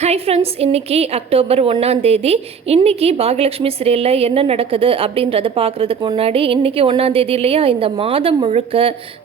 Hi friends இன்றைக்கி October ஒன்றாம் தேதி. இன்னைக்கு பாகியலட்சுமி சீரியலில் என்ன நடக்குது அப்படின்றத பார்க்குறதுக்கு முன்னாடி இன்றைக்கி ஒன்றாந்தேதி இல்லையா? இந்த மாதம் முழுக்க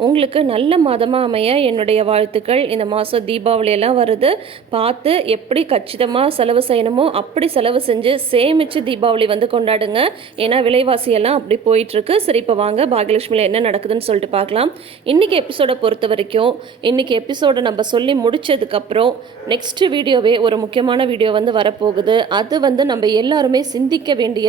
உங்களுக்கு நல்ல மாதமாக அமைய என்னுடைய வாழ்த்துக்கள். இந்த மாதம் தீபாவளியெல்லாம் வருது. பார்த்து எப்படி கச்சிதமாக செலவு செய்யணுமோ அப்படி செலவு செஞ்சு சேமித்து தீபாவளி வந்து கொண்டாடுங்க. ஏன்னா விலைவாசியெல்லாம் அப்படி போயிட்டுருக்கு. சரி இப்போ வாங்க பாகியலட்சுமியில் என்ன நடக்குதுன்னு சொல்லிட்டு பார்க்கலாம். இன்றைக்கி எபிசோடை பொறுத்த வரைக்கும் இன்றைக்கி எபிசோடை நம்ம சொல்லி முடிச்சதுக்கப்புறம் நெக்ஸ்ட் வீடியோவே ஒரு முக்கியமான வீடியோ வந்து வரப்போகுது. அது வந்து நம்ம எல்லாருமே சிந்திக்க வேண்டிய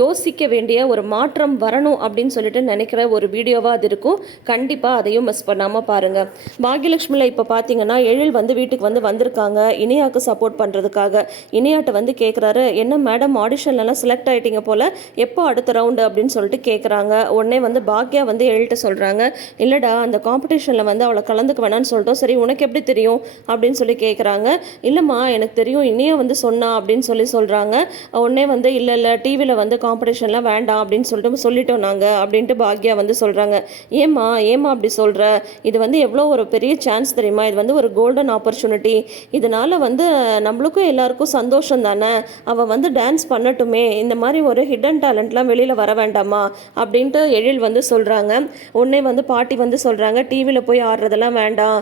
யோசிக்க வேண்டிய ஒரு மாற்றம் வரணும் அப்படின்னு சொல்லிட்டு நினைக்கிற ஒரு வீடியோவாக அது இருக்கும். கண்டிப்பாக அதையும் மிஸ் பண்ணாமல் பாருங்கள் பாக்யலட்சுமியில் இப்போ பார்த்தீங்கன்னா எழில் வந்து வீட்டுக்கு வந்து வந்திருக்காங்க. இனியாவுக்கு சப்போர்ட் பண்ணுறதுக்காக இனியாட்ட வந்து கேட்குறாரு என்ன மேடம் ஆடிஷன்லலாம் செலக்ட் ஆகிட்டீங்க போல்? எப்போ அடுத்த ரவுண்டு அப்படின்னு சொல்லிட்டு கேட்குறாங்க உடனே வந்து பாக்யா வந்து எழில்கிட்ட சொல்கிறாங்க இல்லைடா அந்த காம்படிஷனில் வந்து அவளை கலந்துக்க வேணாம்னு சொல்லிட்டோம். சரி உனக்கு எப்படி தெரியும்? அப்படின்னு சொல்லி கேட்குறாங்க இல்லைம்மா எனக்கு தெரியும். இனியா வந்து சொன்னா அப்படின்னு சொல்லி சொல்கிறாங்க உடனே வந்து இல்லை இல்லை டிவியில் வந்து காம்படிஷன்லாம் வேண்டாம் அப்படின்னு சொல்லிட்டு சொல்லிட்டோம் நாங்கள் அப்படின்ட்டு பாக்யா வந்து சொல்கிறாங்க ஏம்மா ஏம்மா அப்படி சொல்கிற இது வந்து எவ்வளோ ஒரு பெரிய சான்ஸ் தெரியுமா? இது வந்து ஒரு கோல்டன் ஆப்பர்ச்சுனிட்டி இதனால் வந்து நம்மளுக்கும் எல்லாருக்கும் சந்தோஷம் தானே? அவள் வந்து டான்ஸ் பண்ணட்டுமே. இந்த மாதிரி ஒரு ஹிடன் டேலண்ட்லாம் வெளியில் வர வேண்டாமா? அப்படின்ட்டு எழில் வந்து சொல்கிறாங்க உடனே வந்து பாட்டி வந்து சொல்கிறாங்க டிவியில் போய் ஆடுறதெல்லாம் வேண்டாம்.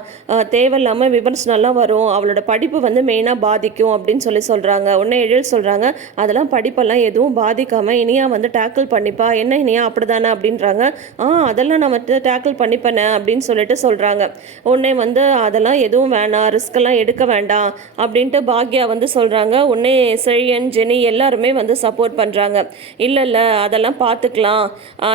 தேவையில்லாமல் விமர்சனம்லாம் வரும். அவளோட படிப்பு வந்து மெயினாக பாதிக்கும் அப்படின்னு சொல்லி சொல்கிறாங்க உன்னை எழில் சொல்கிறாங்க அதெல்லாம் படிப்பெல்லாம் எதுவும் பாதிக்காமல் இனியா வந்து டேக்கிள் பண்ணிப்பா. என்ன இனியா அப்படிதானே அப்படின்றாங்க. ஆ அதெல்லாம் நான் வந்து டேக்கிள் பண்ணிப்பேனே அப்படின்னு சொல்லிட்டு சொல்கிறாங்க உடனே வந்து அதெல்லாம் எதுவும் வேணாம். ரிஸ்க்கெல்லாம் எடுக்க வேண்டாம் அப்படின்ட்டு பாக்யா வந்து சொல்கிறாங்க உடனே செழியன் ஜெனி எல்லாருமே வந்து சப்போர்ட் பண்ணுறாங்க இல்லை இல்லை அதெல்லாம் பார்த்துக்கலாம்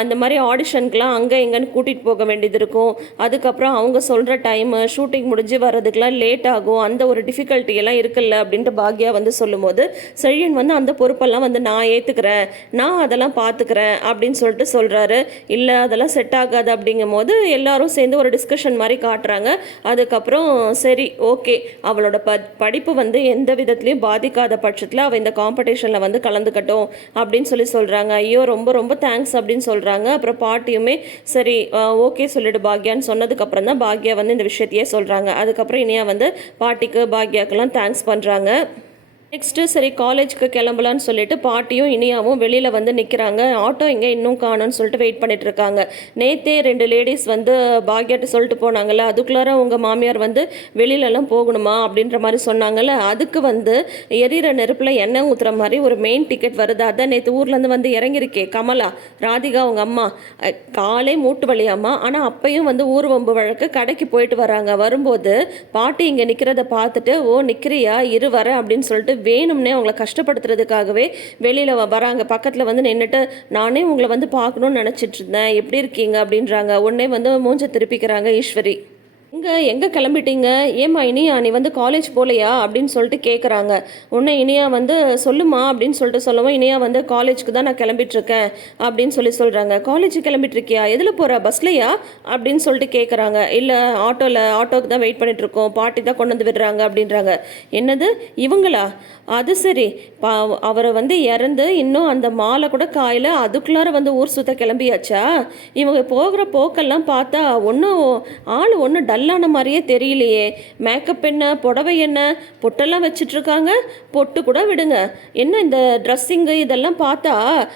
இந்த மாதிரி ஆடிஷனுக்கெலாம் அங்கே எங்கன்னு கூட்டிகிட்டு போக வேண்டியது இருக்கும். அதுக்கப்புறம் அவங்க சொல்கிற டைமு ஷூட்டிங் முடிஞ்சு வர்றதுக்கெலாம் லேட் ஆகும். அந்த ஒரு டிஃபிகல்ட்டி எல்லாம் இருக்குல்ல. அப்படின்ட்டு பாக்யா வந்து சொல்லும்போது செழியன் வந்து அந்த பொறுப்பெல்லாம் வந்து நான் ஏற்றுக்கிறேன் நான் அதெல்லாம் பார்த்துக்கிறேன் அப்படின்னு சொல்லிட்டு சொல்கிறாரு இல்லை அதெல்லாம் செட் ஆகாது அப்படிங்கும் போது எல்லாரும் சேர்ந்து ஒரு டிஸ்கஷன் மாதிரி காட்டுறாங்க. அதுக்கப்புறம் சரி ஓகே அவளோட ப படிப்பு வந்து எந்த விதத்துலையும் பாதிக்காத பட்சத்தில் அவள் இந்த காம்படிஷனில் வந்து கலந்துக்கட்டும் அப்படின்னு சொல்லி சொல்கிறாங்க ஐயோ ரொம்ப ரொம்ப தேங்க்ஸ் அப்படின்னு சொல்கிறாங்க அப்புறம் பாட்டியுமே சரி ஓகே சொல்லிடு பாக்யான்னு சொன்னதுக்கப்புறம் தான் பாக்யா வந்து இந்த விஷயத்தையே சொல்கிறாங்க அதுக்கப்புறம் இனியா வந்து பாட்டிக்கு பாக்யாக்கெல்லாம் தேங்க்ஸ் பண்ணுறாங்க பண்ணுறாங்க நெக்ஸ்ட்டு சரி காலேஜ்க்கு கிளம்பலான்னு சொல்லிட்டு பாட்டியும் இனியாவும் வெளியில் வந்து நிற்கிறாங்க ஆட்டோ இங்கே இன்னும் காணும்னு சொல்லிட்டு வெயிட் பண்ணிட்டு இருக்காங்க. நேத்தே ரெண்டு லேடிஸ் வந்து பாக்யாட்டு சொல்லிட்டு போனாங்கல்ல அதுக்குள்ளார உங்கள் மாமியார் வந்து வெளியிலலாம் போகணுமா அப்படின்ற மாதிரி சொன்னாங்கல்ல அதுக்கு வந்து எரியிற நெருப்பில் எண்ணெய் ஊற்றுற மாதிரி ஒரு மெயின் டிக்கெட் வருது. அதான் நேற்று ஊர்லேருந்து வந்து இறங்கியிருக்கே கமலா ராதிகா அவங்க அம்மா. காலே காலை மூட்டு வழியாமா ஆனால் அப்பையும் வந்து ஊர்வம்பு வழக்கு கடைக்கு போயிட்டு வராங்க. வரும்போது பாட்டி இங்கே நிற்கிறத பார்த்துட்டு ஓ நிற்கிறியா இரு வர அப்படின்னு சொல்லிட்டு வேணும்னே அவங்கள கஷ்டப்படுத்துறதுக்காகவே வெளியில் வராங்க. பக்கத்தில் வந்து நின்றுட்டு நானே உங்களை வந்து பார்க்கணும்னு நினச்சிட்டு இருந்தேன். எப்படி இருக்கீங்க? அப்படின்றாங்க. உடனே வந்து மூஞ்ச திருப்பிக்கிறாங்க ஈஸ்வரி. இங்கே எங்கே கிளம்பிட்டீங்க? ஏம்மா இனியா நீ வந்து காலேஜ் போகலையா? அப்படின்னு சொல்லிட்டு கேட்குறாங்க உன்னை இனியா வந்து சொல்லுமா அப்படின்னு சொல்லிட்டு சொல்லவும் இனியா வந்து காலேஜ்க்கு தான் நான் கிளம்பிட்டுருக்கேன் அப்படின்னு சொல்லி சொல்கிறாங்க காலேஜ் கிளம்பிட்டுருக்கியா? எதில் போகிற பஸ்லையா அப்படின்னு சொல்லிட்டு கேட்குறாங்க இல்லை ஆட்டோவில் ஆட்டோக்கு தான் வெயிட் பண்ணிட்டு இருக்கோம் பாட்டி தான் கொண்டு வந்து விடுறாங்க அப்படின்றாங்க. என்னது? இவங்களா? அது சரி. பா அவரை வந்து இறந்து இன்னும் அந்த மாலை கூட காயில் அதுக்குள்ளார வந்து ஊர் சுத்த கிளம்பியாச்சா? இவங்க போகிற போக்கெல்லாம் பார்த்தா ஒன்றும் ஆள் ஒன்றும் டல்லான மாதிரியே தெரியலையே. மேக்கப் என்ன புடவை என்ன பொட்டெல்லாம் வச்சிட்ருக்காங்க. பொட்டு கூட விடுங்க. என்ன இந்த ட்ரெஸ்ஸிங்கு இதெல்லாம் பார்த்தா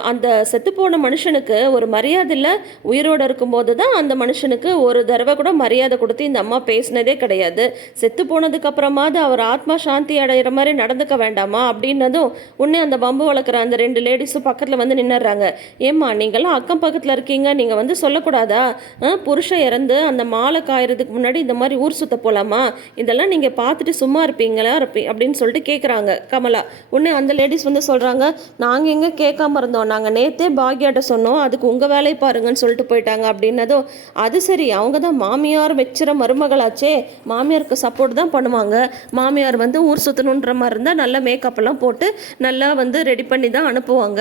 அந்த செத்துப்போன மனுஷனுக்கு ஒரு மரியாதை இல்லை. உயிரோடு இருக்கும்போது தான் அந்த மனுஷனுக்கு ஒரு தடவை கூட மரியாதை கொடுத்து இந்த அம்மா பேசினதே கிடையாது. செத்து போனதுக்கப்புறமாவது அவர் ஆத்மா சாந்தி அடைகிற மாதிரி நடந்துக்க வேண்டாமா அப்படின்னதும் உடனே அந்த பம்பு வளர்க்குற அந்த ரெண்டு லேடிஸும் பக்கத்தில் வந்து நின்னுறாங்க. ஏம்மா நீங்களாம் அக்கம் பக்கத்தில் இருக்கீங்க. நீங்கள் வந்து சொல்லக்கூடாதா? ஆ, புருஷன் இறந்து அந்த மாலை ஆயிரத்துக்கு முன்னாடி இந்த மாதிரி ஊர் சுத்த போகலாமா இதெல்லாம் நீங்கள் பார்த்துட்டு சும்மா இருப்பீங்களா? இருப்பீங்க அப்படின்னு சொல்லிட்டு கேட்குறாங்க கமலா. உடனே அந்த லேடிஸ் வந்து சொல்கிறாங்க நாங்கள் எங்கே கேட்காம இருந்தோம். நாங்கள் நேத்தே பாக்யாட்ட சொன்னோம். அதுக்கு உங்கள் வேலையை பாருங்கன்னு சொல்லிட்டு போயிட்டாங்க. அப்படின்னதும் அது சரி. அவங்க தான் மாமியார் வச்சிர மருமகளாச்சே. மாமியாருக்கு சப்போர்ட் தான் பண்ணுவாங்க. மாமியார் வந்து ஊர் சுற்றணுன்ற மாதிரி இருந்தால் நல்லா மேக்கப்பெல்லாம் போட்டு நல்லா வந்து ரெடி பண்ணி தான் அனுப்புவாங்க.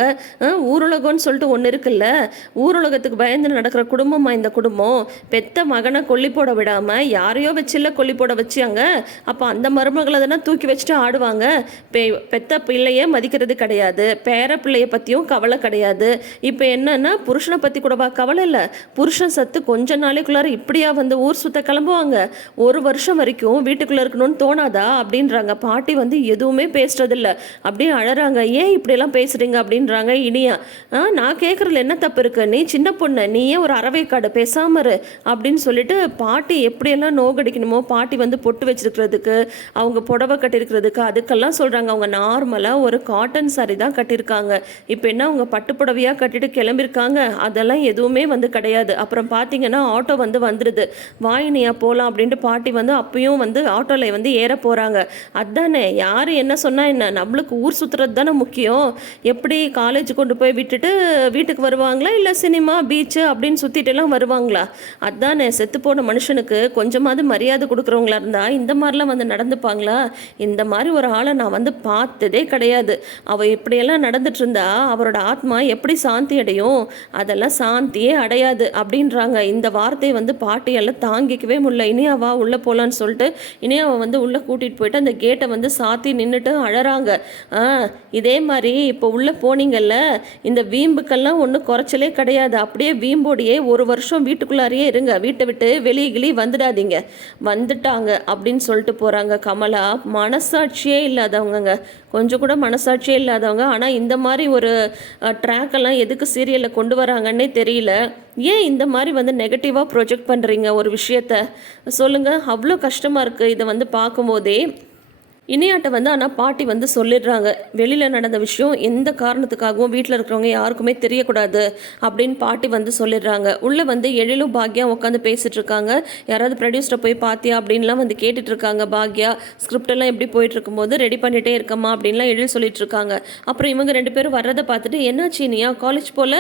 ஊருலகம்னு சொல்லிட்டு ஒன்று இருக்குல்ல? ஊருலகத்துக்கு பயந்து நடக்கிற குடும்பமாக இந்த குடும்பம்? பெத்த மகனை கொல்லி போட போட விடாமல் யாரையோ வச்சில்ல கொல்லி போட வச்சாங்க அப்போ அந்த மருமகளை தானே தூக்கி வச்சுட்டு ஆடுவாங்க. பெ பெத்த பிள்ளைய மதிக்கிறது கிடையாது. பேர பிள்ளைய பற்றியும் கவலை கிடையாது. இப்போ என்னன்னா புருஷனை பற்றி கூடவா கவலை இல்லை. புருஷன் சத்து கொஞ்ச நாளைக்குள்ளார இப்படியா வந்து ஊர் சுத்த கிளம்புவாங்க. ஒரு வருஷம் வரைக்கும் வீட்டுக்குள்ளே இருக்கணும்னு தோணாதா அப்படின்றாங்க. பாட்டி வந்து எதுவுமே பேசுறதில்ல. அப்படியே அழறாங்க. ஏன் இப்படியெல்லாம் பேசுறீங்க? அப்படின்றாங்க இனியா. ஆ நான் கேட்குறதுல என்ன தப்பு இருக்கு? நீ சின்ன பொண்ணு. நீ ஏன் ஒரு அறவைக்காடு. பேசாம இரு. அப்படின்னு சொல்லிட்டு பாட்டி பாட்டி எப்படியெல்லாம் நோகடிக்கணுமோ பாட்டி வந்து பொட்டு வச்சிருக்கிறதுக்கு அவங்க புடவை கட்டியிருக்கிறதுக்கு அதுக்கெல்லாம் சொல்கிறாங்க அவங்க நார்மலாக ஒரு காட்டன் சாரி தான் கட்டியிருக்காங்க. இப்போ என்ன அவங்க பட்டு புடவையாக கட்டிட்டு கிளம்பியிருக்காங்க? அதெல்லாம் எதுவுமே வந்து கிடையாது. அப்புறம் பார்த்தீங்கன்னா ஆட்டோ வந்து வந்துடுது வாயினியா போகலாம் அப்படின்ட்டு பாட்டி வந்து அப்பயும் வந்து ஆட்டோவில் வந்து ஏற போகிறாங்க அதானே யார் என்ன சொன்னால் என்ன? நம்மளுக்கு ஊர் சுற்றுறது தானே முக்கியம். எப்படி காலேஜ் கொண்டு போய் விட்டுட்டு வீட்டுக்கு வருவாங்களா? இல்லை சினிமா பீச்சு அப்படின்னு சுற்றிட்டு எல்லாம் வருவாங்களா? அதானே செத்து போன மனுஷன் மனுஷனுக்கு கொஞ்சமாவது மரியாதை கொடுக்குறவங்களா இருந்தா இந்த மாதிரிலாம் வந்து நடந்துப்பாங்களா? இந்த மாதிரி ஒரு ஆளை நான் வந்து பார்த்ததே கிடையாது. அவ இப்படியெல்லாம் நடந்துட்டு இருந்தா அவரோட ஆத்மா எப்படி சாந்தி அடையும்? அதெல்லாம் சாந்தியே அடையாது அப்படின்றாங்க. இந்த வார்த்தையை வந்து பாட்டியெல்லாம் தாங்கிக்கவே முடியல. இனியாவா உள்ளே போகலான்னு சொல்லிட்டு இனியாவை வந்து உள்ளே கூட்டிகிட்டு போயிட்டு அந்த கேட்டை வந்து சாத்தி நின்றுட்டு அழறாங்க. ஆ இதே மாதிரி இப்போ உள்ளே போனீங்கல்ல இந்த வீம்புக்கெல்லாம் ஒன்றும் குறைச்சலே கிடையாது. அப்படியே வீம்போடையே ஒரு வருஷம் வீட்டுக்குள்ளாரையே இருங்க. வீட்டை விட்டு வெளியே கிளி வந்துடாதீங்க. வந்துட்டாங்க அப்படின்னு சொல்லிட்டு போகிறாங்க கமலா மனசாட்சியே இல்லாதவங்கங்க. கொஞ்சம் கூட மனசாட்சியே இல்லாதவங்க. ஆனால் இந்த மாதிரி ஒரு ட்ராக்கெல்லாம் எதுக்கு சீரியலில் கொண்டு வராங்கன்னே தெரியல. ஏன் இந்த மாதிரி வந்து நெகட்டிவாக ப்ரொஜெக்ட் பண்ணுறீங்க ஒரு விஷயத்த? சொல்லுங்கள் அவ்வளோ கஷ்டமாக இருக்குது இதை வந்து பார்க்கும்போதே. இனியாட்ட வந்து ஆனால் பாட்டி வந்து சொல்லிடுறாங்க. வெளியில் நடந்த விஷயம் எந்த காரணத்துக்காகவும் வீட்டில் இருக்கிறவங்க யாருக்குமே தெரியக்கூடாது அப்படின்னு பாட்டி வந்து சொல்லிடுறாங்க. உள்ளே வந்து எழிலும் பாக்யா உட்காந்து பேசிட்டு இருக்காங்க. யாராவது ப்ரொடியூசரை போய் பார்த்தியா அப்படின்லாம் வந்து கேட்டுட்டு இருக்காங்க பாக்யா. ஸ்கிரிப்டெல்லாம் எப்படி போயிட்டு இருக்கும்போது ரெடி பண்ணிட்டே இருக்கம்மா அப்படின்லாம் எழில் சொல்லிட்டு இருக்காங்க. அப்புறம் இவங்க ரெண்டு பேரும் வர்றதை பார்த்துட்டு என்னாச்சு நீயா? காலேஜ் போல்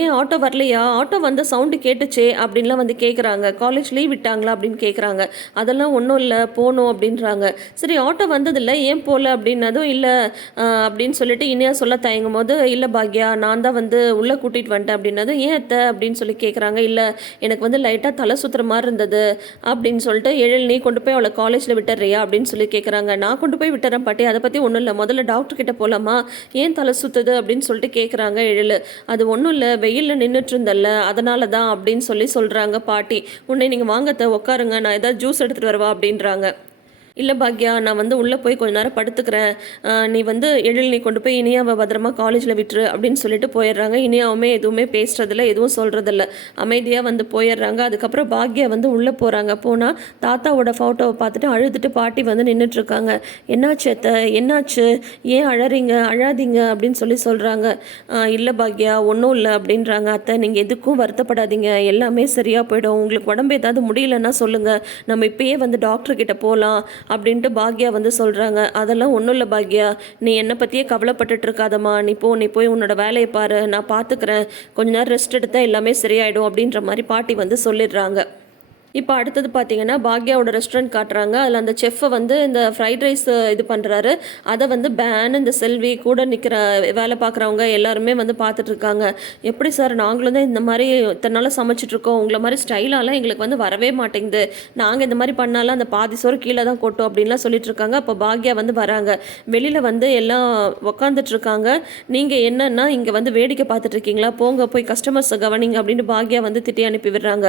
ஏன் ஆட்டோ வரலையா? ஆட்டோ வந்து சவுண்டு கேட்டுச்சே அப்படின்லாம் வந்து கேட்குறாங்க காலேஜ் லீவ் விட்டாங்களா? அப்படின்னு கேட்குறாங்க அதெல்லாம் ஒன்றும் இல்லை போகணும் அப்படின்றாங்க. சரி ஆட்டோ வந்ததில்லை. ஏன் போகல அப்படின்னதும் இல்லை. அப்படின்னு சொல்லிட்டு இனியா சொல்ல தயங்கும் போது இல்லை பாக்யா நான் தான் வந்து உள்ளே கூட்டிகிட்டு வந்துட்டேன் அப்படின்னதும் ஏன் அத்தை? அப்படின்னு சொல்லி கேட்குறாங்க இல்லை எனக்கு வந்து லைட்டாக தலை சுற்றுற மாதிரி இருந்தது. அப்படின்னு சொல்லிட்டு எழில் நீ கொண்டு போய் அவளை காலேஜில் விட்டுறியா அப்படின்னு சொல்லி கேட்குறாங்க நான் கொண்டு போய் விட்டுறேன் பாட்டி. அதை பற்றி ஒன்றும் இல்லை. முதல்ல டாக்டர் கிட்ட போகலாமா ஏன் தலை சுற்றுது அப்படின்னு சொல்லிட்டு கேட்குறாங்க எழில். அது ஒன்றும் இல்லை. வெயிலில் நின்றுட்டு இருந்தல்ல அதனால தான் அப்படின்னு சொல்லி சொல்கிறாங்க பாட்டி. உன்னை நீங்கள் வாங்கத்த உட்காருங்க நான் ஏதாவது ஜூஸ் எடுத்துகிட்டு வரவா? அப்படின்றாங்க. இல்லை பாக்யா நான் வந்து உள்ளே போய் கொஞ்ச நேரம் படுத்துக்கிறேன். நீ வந்து எழில் நீ கொண்டு போய் இனியாவை பத்திரமா காலேஜில் விட்டுரு அப்படின்னு சொல்லிட்டு போயிடுறாங்க. இனியாவுமே எதுவுமே பேசுறதில்ல எதுவும் சொல்கிறதில்ல அமைதியாக வந்து போயிடுறாங்க. அதுக்கப்புறம் பாக்யா வந்து உள்ளே போகிறாங்க போனால் தாத்தாவோட ஃபோட்டோவை பார்த்துட்டு அழுதுட்டு பாட்டி வந்து நின்றுட்டு இருக்காங்க என்னாச்சு அத்தை? என்னாச்சு? ஏன் அழறீங்க? அழாதீங்க? அப்படின்னு சொல்லி சொல்கிறாங்க இல்லை பாக்யா ஒன்றும் இல்லை அப்படின்றாங்க. அத்தை நீங்கள் எதுக்கும் வருத்தப்படாதீங்க. எல்லாமே சரியாக போயிடும். உங்களுக்கு உடம்பு ஏதாவது முடியலன்னா சொல்லுங்கள் நம்ம இப்பயே வந்து டாக்டர்கிட்ட போகலாம் அப்படின்ட்டு பாக்யா வந்து சொல்கிறாங்க அதெல்லாம் ஒன்றும் இல்லை பாக்யா. நீ என்னை பற்றியே கவலைப்பட்டுட்டு இருக்காதம்மா. நீ போ நீ போய் உன்னோட வேலையை பாரு. நான் பார்த்துக்கிறேன் கொஞ்ச நேரம் ரெஸ்ட் எடுத்தால் எல்லாமே சரியாயிடும். அப்படின்ற மாதிரி பாட்டி வந்து சொல்லிடுறாங்க. இப்போ அடுத்தது பார்த்தீங்கன்னா பாக்யாவோட ரெஸ்டாரண்ட் காட்டுறாங்க. அதில் அந்த செஃப்பை வந்து இந்த ஃப்ரைட் ரைஸ் இது பண்ணுறாரு அதை வந்து பேன் இந்த செல்வி கூட நிற்கிற வேலை பார்க்குறவங்க எல்லாருமே வந்து பார்த்துட்டு இருக்காங்க. எப்படி சார் நாங்களும் தான் இந்த மாதிரி இத்தனை நாளாக சமைச்சிட்டு இருக்கோம். உங்களை மாதிரி ஸ்டைலாலாம் எங்களுக்கு வந்து வரவே மாட்டேங்குது. நாங்கள் இந்த மாதிரி பண்ணாலும் அந்த பாதி சோறு கீழே தான் கொட்டும் அப்படின்லாம் சொல்லிட்டு இருக்காங்க. அப்போ பாக்யா வந்து வராங்க. வெளியில் வந்து எல்லாம் உக்காந்துட்ருக்காங்க நீங்கள் என்னென்னா இங்கே வந்து வேடிக்கை பார்த்துட்ருக்கீங்களா போங்க போய் கஸ்டமர்ஸை கவனிங்க அப்படின்னு பாக்யா வந்து திட்டி அனுப்பி விடுறாங்க.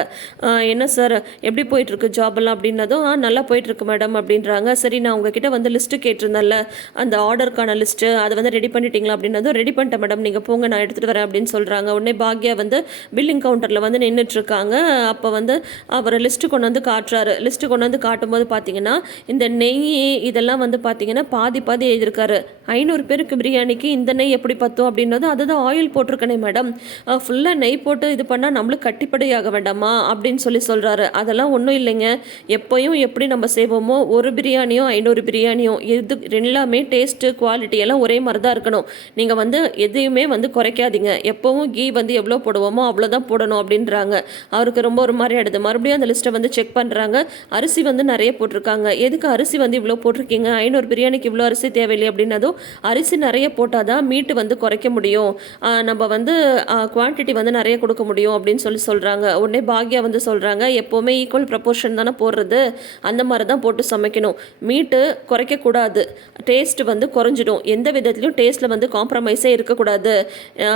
என்ன சார் எப்படி போயிட்டுருக்கு ஜாபெல்லாம் அப்படின்னதும் ஆ நல்லா போயிட்டுருக்கு மேடம் அப்படின்றாங்க. சரி நான் உங்ககிட்ட வந்து லிஸ்ட்டு கேட்டிருந்தேன்ல அந்த ஆர்டருக்கான லிஸ்ட்டு அதை வந்து ரெடி பண்ணிட்டீங்களா அப்படின்னதும் ரெடி பண்ணிட்டேன் மேடம் நீங்கள் போங்க நான் எடுத்துகிட்டு வரேன் அப்படின்னு சொல்கிறாங்க உடனே பாக்யா வந்து பில்லிங் கவுண்டரில் வந்து நின்றுட்டுருக்காங்க அப்போ வந்து அவர் லிஸ்ட்டு கொண்டு வந்து காட்டுறாரு. லிஸ்ட்டு கொண்டு வந்து காட்டும்போது பார்த்தீங்கன்னா இந்த நெய் இதெல்லாம் வந்து பார்த்தீங்கன்னா பாதி பாதி எழுதியிருக்காரு. ஐநூறு பேருக்கு பிரியாணிக்கு இந்த நெய் எப்படி பத்தும் அப்படின்னதும் அதுதான் ஆயில் போட்டிருக்கனே மேடம் ஃபுல்லாக நெய் போட்டு இது பண்ணால் நம்மளுக்கு கட்டிப்படையாக வேண்டாமா அப்படின்னு சொல்லி சொல்கிறாரு அதெல்லாம் ஒன்றும் இல்லைங்க. எப்போயும் எப்படி நம்ம செய்வோமோ ஒரு பிரியாணியும் ஐநூறு பிரியாணியும் எது எல்லாமே டேஸ்ட்டு குவாலிட்டி எல்லாம் ஒரே மாதிரி தான் இருக்கணும். நீங்கள் வந்து எதையுமே வந்து குறைக்காதீங்க. எப்போவும் கீ வந்து எவ்வளோ போடுவோமோ அவ்வளோதான் போடணும் அப்படின்றாங்க. அவருக்கு ரொம்ப ஒரு மாதிரி ஆயிடுது. மறுபடியும் அந்த லிஸ்ட்டை வந்து செக் பண்ணுறாங்க அரிசி வந்து நிறைய போட்டிருக்காங்க. எதுக்கு அரிசி வந்து இவ்வளோ போட்டிருக்கீங்க? ஐநூறு பிரியாணிக்கு இவ்வளோ அரிசி தேவையில்லை அப்படின்னதும் அரிசி நிறைய போட்டால் தான் மீட்டு வந்து குறைக்க முடியும். நம்ம வந்து குவான்டிட்டி வந்து நிறைய கொடுக்க முடியும் அப்படின்னு சொல்லி சொல்கிறாங்க உடனே பாக்யா வந்து சொல்கிறாங்க எப்போவுமே ஈக்குவல் ப்ரப்போர்ஷன் தானே போடுறது? அந்த மாதிரி தான் போட்டு சமைக்கணும். மீட்டு குறைக்கக்கூடாது. டேஸ்ட் வந்து குறைஞ்சிடும். எந்த விதத்துலையும் டேஸ்ட்டில் வந்து காம்ப்ரமைஸே இருக்கக்கூடாது.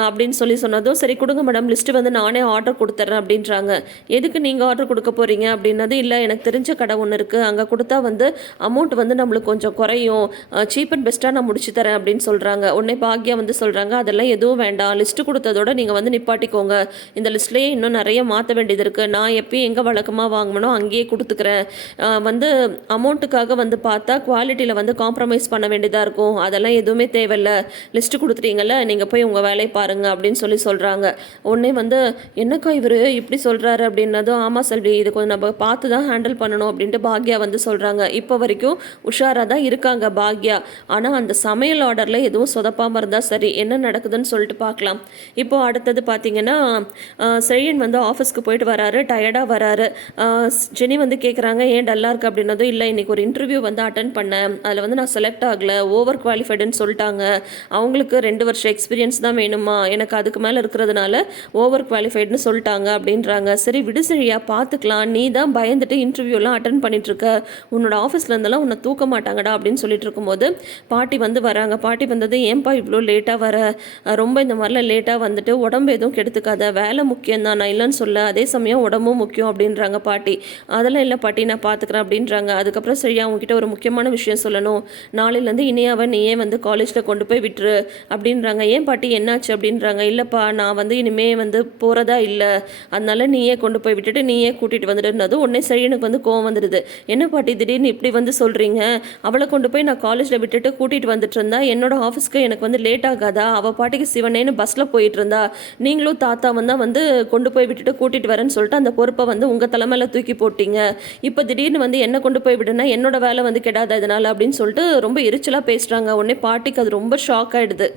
அப்படின்னு சொல்லி சொன்னதும் சரி கொடுங்க மேடம் லிஸ்ட்டு வந்து நானே ஆர்டர் கொடுத்துட்றேன் அப்படின்றாங்க. எதுக்கு நீங்கள் ஆர்டர் கொடுக்க போகிறீங்க அப்படின்னது இல்லை எனக்கு தெரிஞ்ச கடை ஒன்று இருக்குது அங்கே கொடுத்தா வந்து அமௌண்ட் வந்து நம்மளுக்கு கொஞ்சம் குறையும். சீப் அண்ட் பெஸ்ட்டாக நான் முடிச்சு தரேன் அப்படின்னு சொல்கிறாங்க உடனே பாக்யா வந்து சொல்கிறாங்க அதெல்லாம் எதுவும் வேண்டாம். லிஸ்ட்டு கொடுத்ததோட நீங்கள் வந்து நிப்பாட்டிக்கோங்க. இந்த லிஸ்ட்லேயே இன்னும் நிறைய மாற்ற வேண்டியது இருக்குது நான் எப்பயும் எங்கே வழக்கமாக வாங்கணும் அங்கேயே கொடுத்துக்கிறேன் வந்து அமௌண்ட்டுக்காக வந்து பார்த்தா குவாலிட்டியில் வந்து காம்ப்ரமைஸ் பண்ண வேண்டியதாக இருக்கும். அதெல்லாம் எதுவுமே தேவையில்ல. லிஸ்ட்டு கொடுத்துட்டீங்கல்ல நீங்கள் போய் உங்கள் வேலையை பாருங்கள் அப்படின்னு சொல்லி சொல்கிறாங்க உடனே வந்து என்னக்கா இவர் இப்படி சொல்கிறாரு அப்படின்னதும் ஆமாம் செல்வி இது கொஞ்சம் நம்ம பார்த்து தான் ஹேண்டில் பண்ணணும் அப்படின்ட்டு பாக்யா வந்து சொல்கிறாங்க இப்போ வரைக்கும் உஷாராக தான் இருக்காங்க பாக்யா. ஆனால் அந்த சமையல் ஆர்டரில் எதுவும் சொதப்பாமல் இருந்தால் சரி என்ன நடக்குதுன்னு சொல்லிட்டு பார்க்கலாம் இப்போது அடுத்தது பார்த்தீங்கன்னா செழியன் வந்து ஆஃபீஸ்க்கு போயிட்டு வராரு டயர்டாக வராரு. ஜெனி வந்து கேட்குறாங்க ஏன் டல்லாக இருக்குது அப்படின்னதும் இல்லை இன்றைக்கி ஒரு இன்டர்வியூ வந்து அட்டன் பண்ணேன். அதில் வந்து நான் செலக்ட் ஆகலை. ஓவர் குவாலிஃபைடுன்னு சொல்லிட்டாங்க. அவங்களுக்கு ரெண்டு வருஷம் எக்ஸ்பீரியன்ஸ் தான் வேணுமா? எனக்கு அதுக்கு மேலே இருக்கிறதுனால ஓவர் குவாலிஃபைடுன்னு சொல்லிட்டாங்க அப்படின்றாங்க. சரி விடுசழியாக பார்த்துக்கலாம் நீ தான் பயந்துட்டு இன்டர்வியூலாம் அட்டன் பண்ணிகிட்ருக்க உன்னோட ஆஃபீஸ்லேருந்தெல்லாம் உன்னை தூக்க மாட்டாங்கடா அப்படின்னு சொல்லிட்டு இருக்கும்போது பாட்டி வந்து வராங்க. பாட்டி வந்தது ஏன்பா இவ்வளோ லேட்டாக வர? ரொம்ப இந்த மாதிரிலாம் லேட்டாக வந்துட்டு உடம்பு எதுவும் கெடுத்துக்காத. வேலை முக்கியம் தான் நான் இல்லைன்னு சொல்ல. அதே சமயம் உடம்பும் முக்கியம் அப்படின்றாங்க. பாட்டி அதெல்லாம் இல்லை பாட்டி நான் பார்த்துக்கிறேன் அப்படின்றாங்க. அதுக்கப்புறம் சரியா உங்ககிட்ட ஒரு முக்கியமான விஷயம் சொல்லணும். நாளையிலேருந்து இனியாவை நீயே வந்து காலேஜில் கொண்டு போய் விட்டுரு அப்படின்றாங்க. ஏன் பாட்டி என்னாச்சு? அப்படின்றாங்க. இல்லைப்பா நான் வந்து இனிமே வந்து போகிறதா இல்லை. அதனால நீயே கொண்டு போய் விட்டுட்டு நீயே கூட்டிகிட்டு வந்துடுனதும் உடனே சரி எனக்கு வந்து கோவம் வந்துடுது. என்ன பாட்டி திடீர்னு இப்படி வந்து சொல்கிறீங்க அவளை கொண்டு போய் நான் காலேஜில் விட்டுட்டு கூட்டிகிட்டு வந்துட்டு இருந்தா என்னோட ஆஃபீஸ்க்கு எனக்கு வந்து லேட் ஆகாதா? அவள் பாட்டிக்கு சிவனேன்னு பஸ்ஸில் போயிட்டு இருந்தா. நீங்களும் தாத்தாவும் தான் வந்து கொண்டு போய் விட்டுட்டு கூட்டிகிட்டு வரேன்னு சொல்லிட்டு அந்த பொறுப்பை வந்து உங்கள் மேலே தூக்கி போட்டீங்க. இப்போ திடீர்னு வந்து என்ன கொண்டு போய் விடுனா என்னோட வேலை வந்து கெடாத இதனால அப்படின்னு சொல்லிட்டு ரொம்ப எரிச்சலாக பேசுகிறாங்க உடனே பாட்டிக்கு அது ரொம்ப ஷாக் ஆகிடுது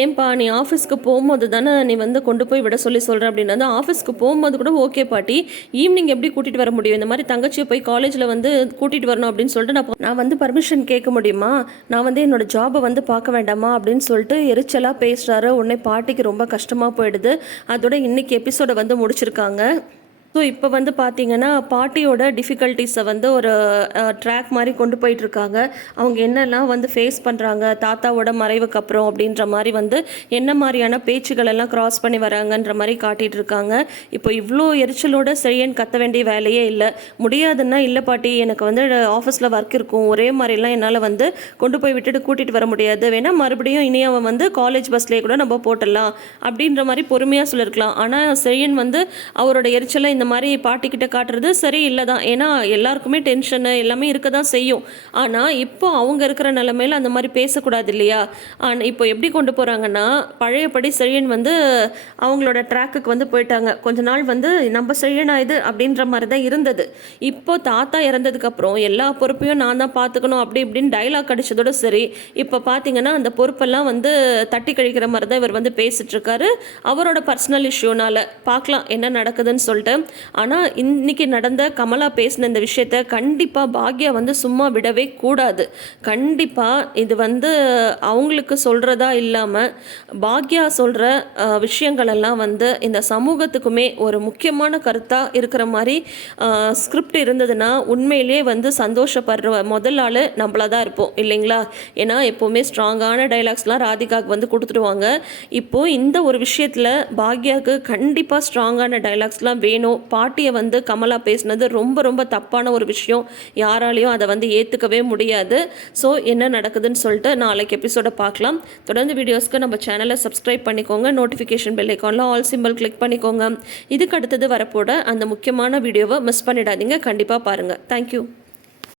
ஏன்பா நீ ஆஃபீஸ்க்கு போகும்போது தானே நீ வந்து கொண்டு போய் விட சொல்லி சொல்கிற அப்படின்னா தான் ஆஃபீஸ்க்கு போகும்போது கூட ஓகே பாட்டி. ஈவினிங் எப்படி கூட்டிகிட்டு வர முடியும்? இந்த மாதிரி தங்கச்சியை போய் காலேஜில் வந்து கூட்டிகிட்டு வரணும் அப்படின்னு சொல்லிட்டு நான் நான் வந்து பர்மிஷன் கேட்க முடியுமா? நான் வந்து என்னோட ஜாபை வந்து பார்க்க வேண்டாமா? அப்படின்னு சொல்லிட்டு எரிச்சலாக பேசுகிறாரு உடனே பாட்டிக்கு ரொம்ப கஷ்டமாக போயிடுது. அதோட இன்னைக்கு எபிசோடை வந்து முடிச்சிருக்காங்க. ஸோ இப்போ வந்து பார்த்தீங்கன்னா பாட்டியோட டிஃபிகல்ட்டிஸை வந்து ஒரு ட்ராக் மாதிரி கொண்டு போயிட்டுருக்காங்க. அவங்க என்னெல்லாம் வந்து ஃபேஸ் பண்ணுறாங்க தாத்தாவோட மறைவுக்கு அப்புறம் அப்படின்ற மாதிரி வந்து என்ன மாதிரியான பேச்சுகள் எல்லாம் க்ராஸ் பண்ணி வராங்கன்ற மாதிரி காட்டிகிட்டு இருக்காங்க இப்போ இவ்வளோ எரிச்சலோட சரியான கத்த வேண்டிய வேலையே இல்லை. முடியாதுன்னா இல்லை பாட்டி எனக்கு வந்து ஆஃபீஸில் ஒர்க் இருக்கும். ஒரே மாதிரிலாம் என்னால் வந்து கொண்டு போய் விட்டுட்டு கூட்டிகிட்டு வர முடியாது. வேணால் மறுபடியும் இனி அவன் வந்து காலேஜ் பஸ்லேயே கூட நம்ம போட்டுடலாம். அப்படின்ற மாதிரி பொறுமையாக சொல்லியிருக்கலாம் ஆனால் செழியன் வந்து அவரோட எரிச்சலை இந்த இந்த மாதிரி பாட்டிக்கிட்ட காட்டுறது சரி இல்லை தான் ஏன்னா எல்லாருக்குமே டென்ஷனு எல்லாமே இருக்க தான் செய்யும். ஆனால் இப்போ அவங்க இருக்கிற நிலமையில் அந்த மாதிரி பேசக்கூடாது இல்லையா? ஆனால் இப்போ எப்படி கொண்டு போகிறாங்கன்னா பழையபடி செழியன் வந்து அவங்களோட ட்ராக்குக்கு வந்து போயிட்டாங்க. கொஞ்ச நாள் வந்து நம்ம செழியனா இது அப்படின்ற மாதிரி தான் இருந்தது. இப்போ தாத்தா இறந்ததுக்கப்புறம் எல்லா பொறுப்பையும் நான் தான் பார்த்துக்கணும் அப்படி இப்படின்னு டைலாக் அடித்ததோட சரி இப்போ பார்த்தீங்கன்னா அந்த பொறுப்பெல்லாம் வந்து தட்டி கழிக்கிற மாதிரி தான் இவர் வந்து பேசிட்டு இருக்காரு. அவரோட பர்சனல் இஷ்யூனால பார்க்கலாம் என்ன நடக்குதுன்னு சொல்லிட்டு. ஆனால் இன்னைக்கு நடந்த கமலா பேசின இந்த விஷயத்த கண்டிப்பாக பாக்யா வந்து சும்மா விடவே கூடாது. கண்டிப்பாக இது வந்து அவங்களுக்கு சொல்கிறதா இல்லாமல் பாக்யா சொல்கிற விஷயங்களெல்லாம் வந்து இந்த சமூகத்துக்குமே ஒரு முக்கியமான கருத்தாக இருக்கிற மாதிரி ஸ்கிரிப்ட் இருந்ததுன்னா உண்மையிலேயே வந்து சந்தோஷப்படுற முதல் ஆள் நம்மளா தான் இருப்போம். இல்லைங்களா? ஏன்னா எப்போவுமே ஸ்ட்ராங்கான டைலாக்ஸ்லாம் ராதிகாவுக்கு வந்து கொடுத்துடுவாங்க. இப்போது இந்த ஒரு விஷயத்தில் பாக்யாவுக்கு கண்டிப்பாக ஸ்ட்ராங்கான டைலாக்ஸ்லாம் வேணும். பாட்டியை வந்து கமலா பேசினது ரொம்ப ரொம்ப தப்பான ஒரு விஷயம். யாராலையும் அதை வந்து ஏற்றுக்கவே முடியாது. ஸோ என்ன நடக்குதுன்னு சொல்லிட்டு நாளைக்கு எபிசோடை பார்க்கலாம். தொடர்ந்து வீடியோஸ்க்கு நம்ம சேனலை சப்ஸ்கிரைப் பண்ணிக்கோங்க. நோட்டிஃபிகேஷன் பெல் ஐக்கானில் ஆல் சிம்பிள் கிளிக் பண்ணிக்கோங்க. இதுக்கு அடுத்தது வரப்போட அந்த முக்கியமான வீடியோவை மிஸ் பண்ணிடாதீங்க. கண்டிப்பாக பாருங்கள் தேங்க்யூ